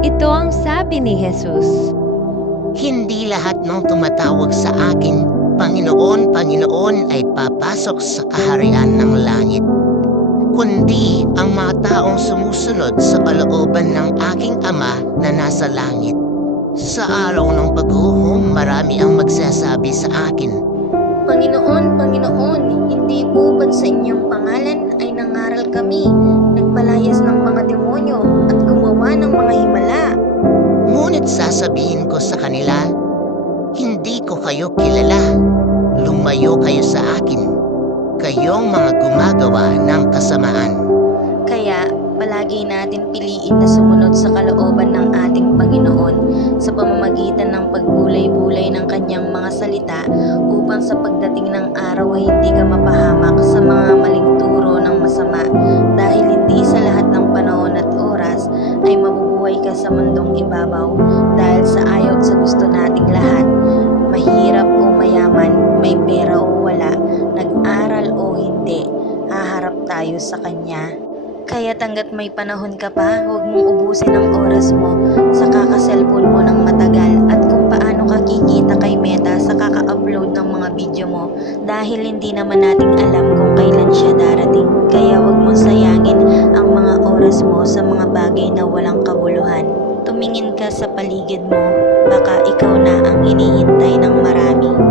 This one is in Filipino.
Ito ang sabi ni Jesus. Hindi lahat ng tumatawag sa akin, Panginoon, Panginoon ay papasok sa kaharian ng langit, kundi ang mga taong sumusunod sa kalooban ng aking Ama na nasa langit. Sa araw ng paghuhukom, marami ang magsasabi sa akin, Panginoon, Panginoon, hindi po ba't sa inyong pangalan ay nangaral kami, nagpalayas ng mga demonyo at gumawa ng mga himala? ngunit sasabihin ko sa kanila, hindi ko kayo kilala. Lumayo kayo sa akin, kayong mga gumagawa ng kasamaan. Kaya palagi natin piliin na sumunod sa kalooban ng ating Panginoon sa pamamagitan ng pagbulay-bulay ng kanyang mga salita upang sa pagdating ng araw ay hindi ka mapahamak sa mga maling turo ng masama, dahil hindi sa lahat ng panahon at oras ay mabubuhay ka sa mundong ibabaw, dahil sa ayaw at sa gusto nating lahat, mahirap o mayaman, may pera o wala, nag-aral o hindi, haharap tayo sa Kanya. Kaya hanggat may panahon ka pa, huwag mong ubusin ang oras mo sa kaka-cellphone mo ng matagal at kung paano ka kikita kay Meta sa kaka-upload ng mga video mo, dahil hindi naman nating alam kung kailan siya darating. Kaya huwag mong sayangin ang mga oras mo sa mga bagay na walang kabuluhan. Tumingin ka sa paligid mo, baka ikaw na ang hinihintay ng marami.